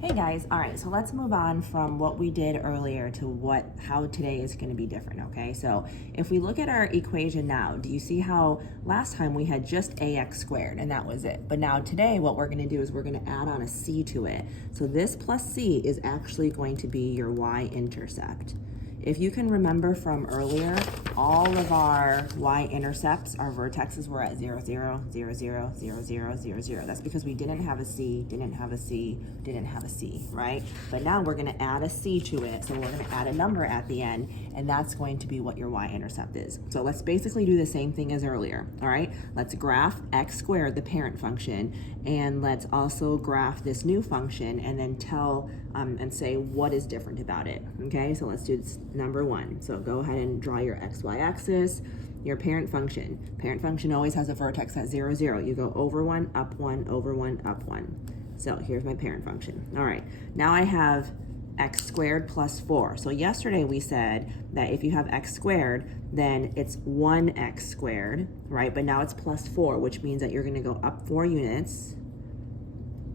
Hey guys, all right, so let's move on from what we did earlier to how today is going to be different, okay? So if we look at our equation now, do you see how last time we had just ax squared and that was it? But now today what we're going to do is we're going to add on a c to it. So this plus c is actually going to be your y-intercept. If you can remember from earlier, all of our y-intercepts, our vertexes were at 0, 0, 0, 0, 0, 0, 0, 0. That's because we didn't have a c, didn't have a c, didn't have a c, right? But now we're gonna add a c to it, so we're gonna add a number at the end, and that's going to be what your y-intercept is. So let's basically do the same thing as earlier, all right? Let's graph x squared, the parent function, and let's also graph this new function and then tell and say what is different about it, okay? So let's do this number one. So go ahead and draw your xy axis, your parent function. Parent function always has a vertex at 0, 0. You go over 1, up 1, over 1, up 1. So here's my parent function. All right, now I have x squared plus 4. So yesterday we said that if you have x squared, then it's 1x squared, right? But now it's plus 4, which means that you're gonna go up 4 units.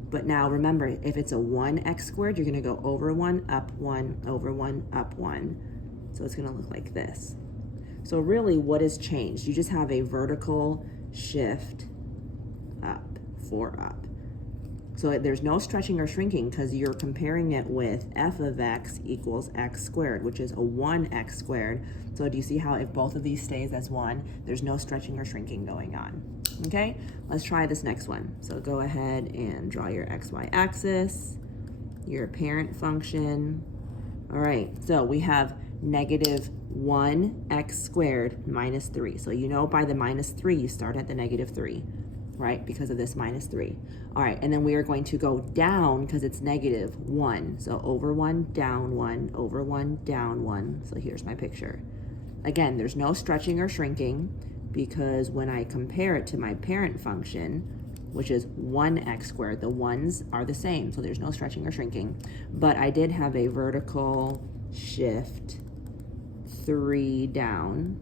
But now remember, if it's a 1x squared, you're gonna go over 1, up 1, over 1, up 1. So it's gonna look like this. So really what has changed? You just have a vertical shift up, 4 up. So there's no stretching or shrinking because you're comparing it with f of x equals x squared, which is a 1x squared. So do you see how if both of these stays as 1, there's no stretching or shrinking going on? Okay, let's try this next one. So go ahead and draw your xy axis, your parent function. All right, so we have negative 1x squared minus 3. So you know by the minus 3, you start at the negative 3, right? Because of this minus 3. All right, and then we are going to go down because it's negative 1. So over 1, down 1, over 1, down 1. So here's my picture. Again, there's no stretching or shrinking because when I compare it to my parent function, which is 1x squared, the ones are the same, so there's no stretching or shrinking. But I did have a vertical shift 3 down.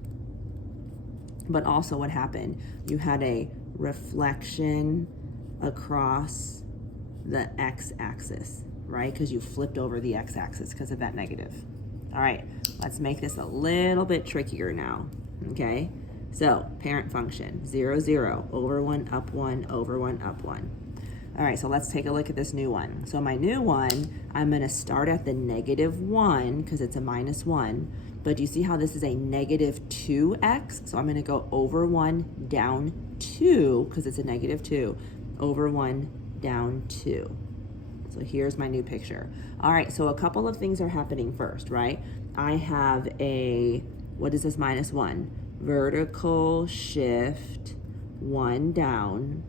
But also what happened? You had a reflection across the x-axis, right? Because you flipped over the x-axis because of that negative. All right, let's make this a little bit trickier now, okay? So parent function, 0, 0, over 1, up 1, over 1, up 1. All right, so let's take a look at this new one. So my new one, I'm gonna start at the negative 1 because it's a minus 1. But do you see how this is a negative 2x? So I'm gonna go over 1, down 2, because it's a negative 2, over 1, down 2. So here's my new picture. All right, so a couple of things are happening first, right? I have a, what is this minus 1? Vertical shift 1 down.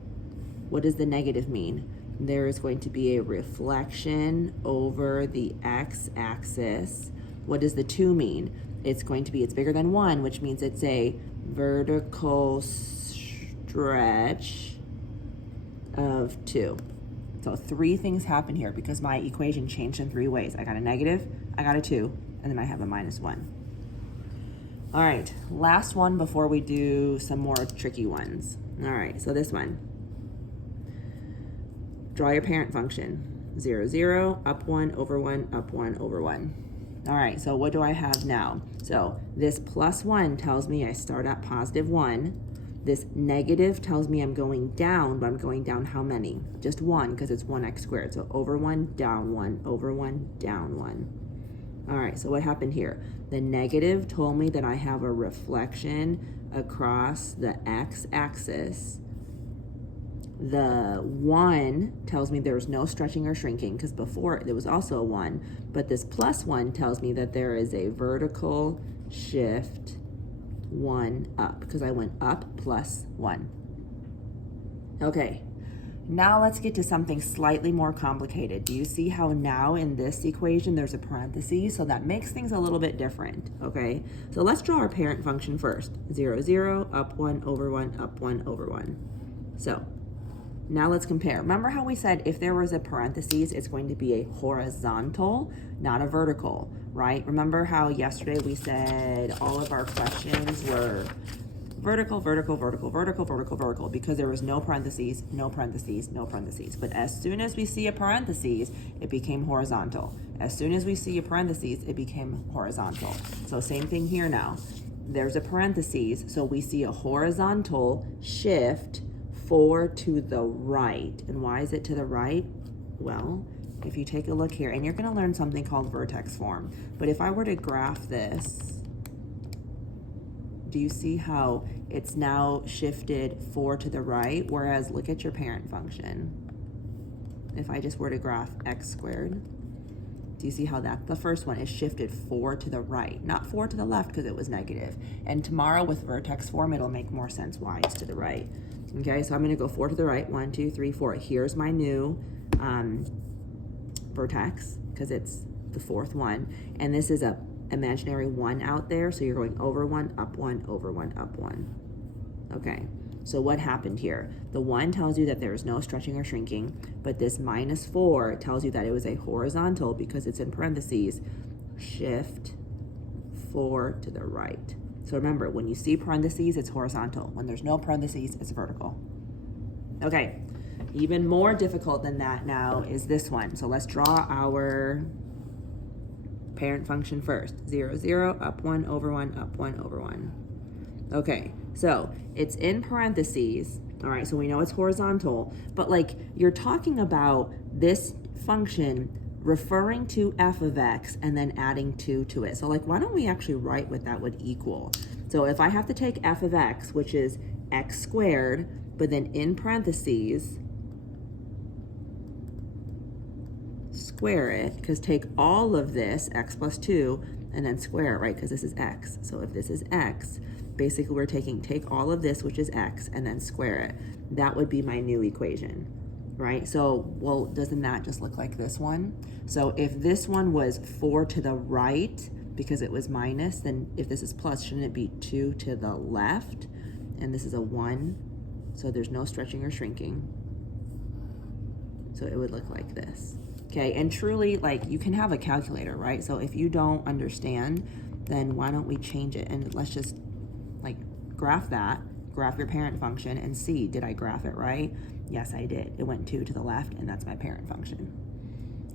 What does the negative mean? There is going to be a reflection over the x-axis. What does the 2 mean? It's going to be, it's bigger than 1, which means it's a vertical stretch of 2. So 3 things happen here because my equation changed in 3 ways. I got a negative, I got a 2, and then I have a minus 1. All right, last one before we do some more tricky ones. All right, so this one. Draw your parent function. 0, 0, up 1, over 1, up 1, over 1. All right, so what do I have now? So this plus 1 tells me I start at positive 1. This negative tells me I'm going down, but I'm going down how many? Just 1, because it's 1x squared. So over 1, down 1, over 1, down 1. All right, so what happened here? The negative told me that I have a reflection across the x-axis. The 1 tells me there's no stretching or shrinking because before there was also a 1, but this plus 1 tells me that there is a vertical shift 1 up because I went up plus 1. Okay, now let's get to something slightly more complicated. Do you see how now in this equation there's a parenthesis? So that makes things a little bit different, okay? So let's draw our parent function first. 0, 0, up 1, over 1, up 1, over 1. So now let's compare. Remember how we said if there was a parenthesis, it's going to be a horizontal, not a vertical, right? Remember how yesterday we said all of our questions were vertical, vertical, vertical, vertical, vertical, vertical, because there was no parentheses, no parentheses, no parentheses. But as soon as we see a parentheses, it became horizontal. As soon as we see a parentheses, it became horizontal. So same thing here now. There's a parentheses, so we see a horizontal shift 4 to the right. And why is it to the right? Well, if you take a look here, and you're gonna learn something called vertex form, but if I were to graph this, do you see how it's now shifted 4 to the right? Whereas look at your parent function. If I just were to graph x squared, do you see how that, the first one is shifted 4 to the right, not 4 to the left because it was negative. And tomorrow with vertex form, it'll make more sense why it's to the right. Okay, so I'm gonna go 4 to the right, 1, 2, 3, 4. Here's my new vertex because it's the fourth one. And this is a imaginary 1 out there, so you're going over 1, up 1, over 1, up 1. Okay, so what happened here? The 1 tells you that there is no stretching or shrinking, but this -4 tells you that it was a horizontal because it's in parentheses, shift 4 to the right. So remember, when you see parentheses, it's horizontal. When there's no parentheses, it's vertical. Okay, even more difficult than that now is this one. So let's draw our parent function first. 0, 0, up 1, over 1, up 1, over 1. Okay, so it's in parentheses. All right, so we know it's horizontal, but like you're talking about this function referring to f of x and then adding 2 to it. So like, why don't we actually write what that would equal? So if I have to take f of x, which is x squared, but then in parentheses, square it, because take all of this, x plus 2, and then square it, right? Because this is x. So if this is x, basically we're take all of this, which is x, and then square it. That would be my new equation, right? So, well, doesn't that just look like this one? So if this one was 4 to the right, because it was minus, then if this is plus, shouldn't it be 2 to the left? And this is a 1, so there's no stretching or shrinking. So it would look like this. Okay, and truly, like, you can have a calculator, right? So if you don't understand, then why don't we change it? And let's just, like, graph your parent function and see, did I graph it right? Yes, I did. It went 2 to the left, and that's my parent function.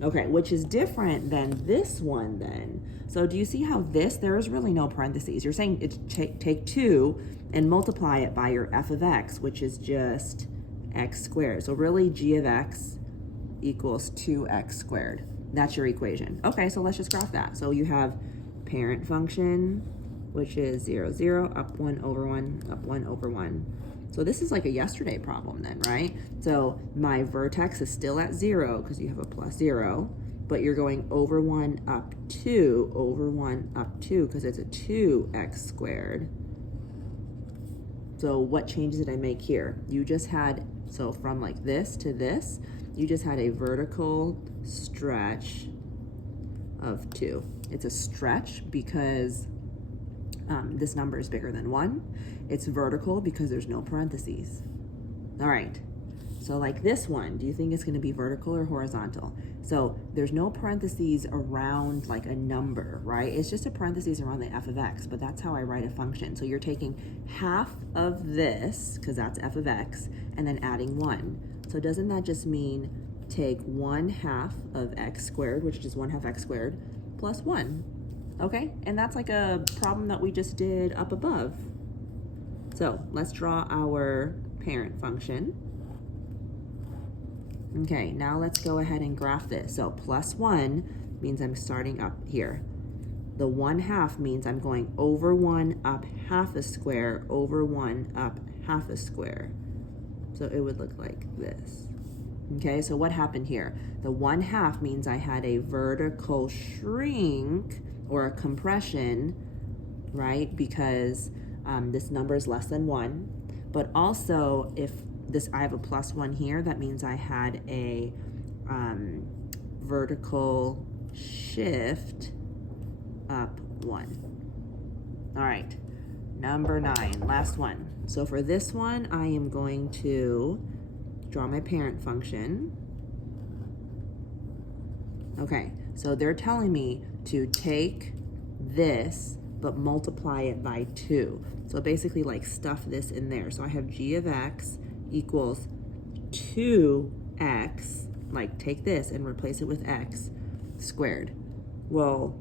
Okay, which is different than this one then. So do you see how there is really no parentheses. You're saying it's take 2 and multiply it by your f of x, which is just x squared. So really g of x equals 2x squared. That's your equation. Okay, so let's just graph that. So you have parent function, which is 0, 0, up 1, over 1, up 1, over 1. So this is like a yesterday problem then, right? So my vertex is still at 0 because you have a plus 0, but you're going over 1, up 2, over 1, up 2 because it's a 2x squared. So what changes did I make here? You just had, so from like this to this, you just had a vertical stretch of 2. It's a stretch because this number is bigger than 1. It's vertical because there's no parentheses. All right, so like this one, do you think it's gonna be vertical or horizontal? So there's no parentheses around like a number, right? It's just a parentheses around the f of x, but that's how I write a function. So you're taking half of this, because that's f of x, and then adding 1. So doesn't that just mean take 1/2 of x squared, which is just 1/2 x squared, plus 1, okay? And that's like a problem that we just did up above. So let's draw our parent function. Okay, now let's go ahead and graph this. So plus 1 means I'm starting up here. The 1/2 means I'm going over 1, up half a square, over 1, up half a square. So it would look like this. Okay, so what happened here? The 1/2 means I had a vertical shrink or a compression, right? Because this number is less than 1. But also, if I have a plus 1 here, that means I had a vertical shift up 1. All right, number 9, last one. So for this one, I am going to draw my parent function. Okay, so they're telling me to take this but multiply it by 2. So basically like stuff this in there. So I have g of x equals 2x, like take this and replace it with x squared. Well,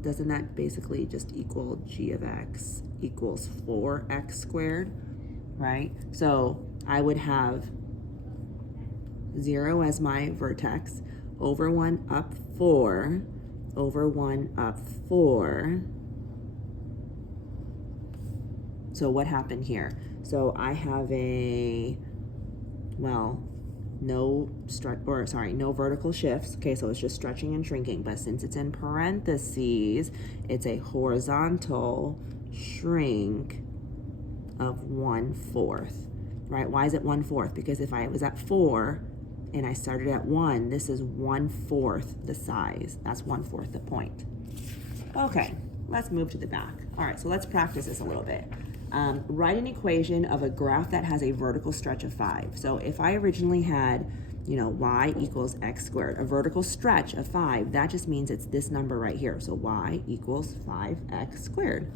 doesn't that basically just equal g of x equals 4x squared, right? So I would have 0 as my vertex, over 1 up 4, over 1 up 4. So what happened here? So I have a, well, no vertical shifts. Okay, so it's just stretching and shrinking, but since it's in parentheses, it's a horizontal shrink of 1/4, right? Why is it 1/4? Because if I was at 4 and I started at 1, this is 1/4 the size. That's 1/4 the point. Okay, let's move to the back. All right, so let's practice this a little bit. Write an equation of a graph that has a vertical stretch of 5. So if I originally had, y equals x squared, a vertical stretch of 5, that just means it's this number right here. So y equals 5x squared.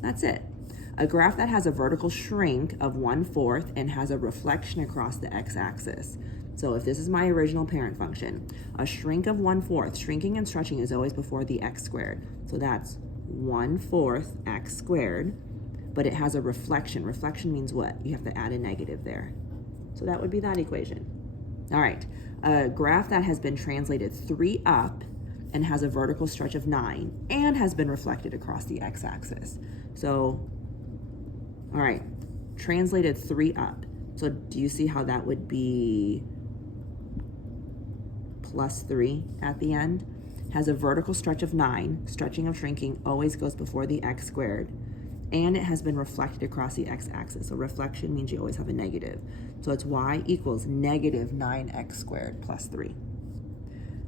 That's it. A graph that has a vertical shrink of 1/4 and has a reflection across the x-axis. So if this is my original parent function, a shrink of 1/4, shrinking and stretching is always before the x squared. So that's 1/4 x squared, but it has a reflection. Reflection means what? You have to add a negative there. So that would be that equation. All right, a graph that has been translated 3 up and has a vertical stretch of 9 and has been reflected across the x-axis. So, all right, translated 3 up. So do you see how that would be +3 at the end? Has a vertical stretch of 9, stretching of shrinking always goes before the x squared, and it has been reflected across the x-axis. So reflection means you always have a negative. So it's y equals negative 9x squared plus 3.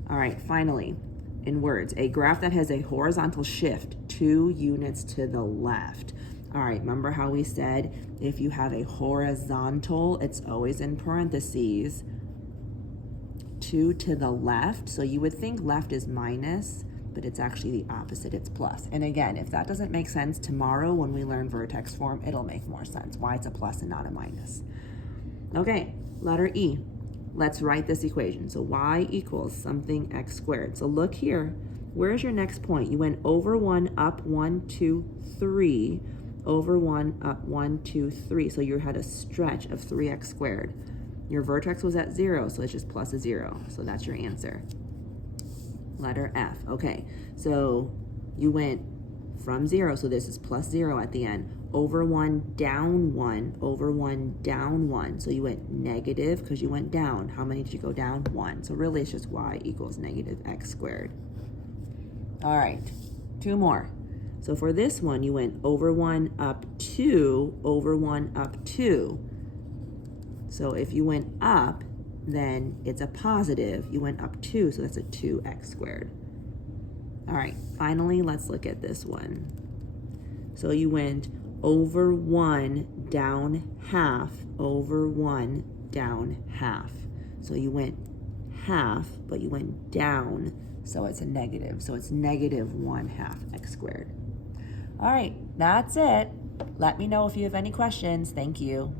All right, finally, in words, a graph that has a horizontal shift 2 units to the left. All right, remember how we said if you have a horizontal, it's always in parentheses, 2 to the left. So you would think left is minus, but it's actually the opposite, it's plus. And again, if that doesn't make sense, tomorrow when we learn vertex form, it'll make more sense, why it's a plus and not a minus. Okay, letter E. Let's write this equation. So y equals something x squared. So look here, where's your next point? You went over 1, up 1, 2, 3, over 1, up 1, 2, 3. So you had a stretch of 3x squared. Your vertex was at 0, so it's just plus a 0. So that's your answer. Letter F. Okay, so you went from 0, so this is plus 0 at the end, over 1, down 1, over 1, down 1. So you went negative because you went down. How many did you go down? 1. So really it's just y equals negative x squared. All right, 2 more. So for this one, you went over 1, up 2, over 1, up 2. So if you went up, then it's a positive. You went up 2, so that's a 2x squared. All right, finally, let's look at this one. So you went over 1, down half, over 1, down half. So you went half, but you went down, so it's a negative. So it's negative 1/2 x squared. All right, that's it. Let me know if you have any questions. Thank you.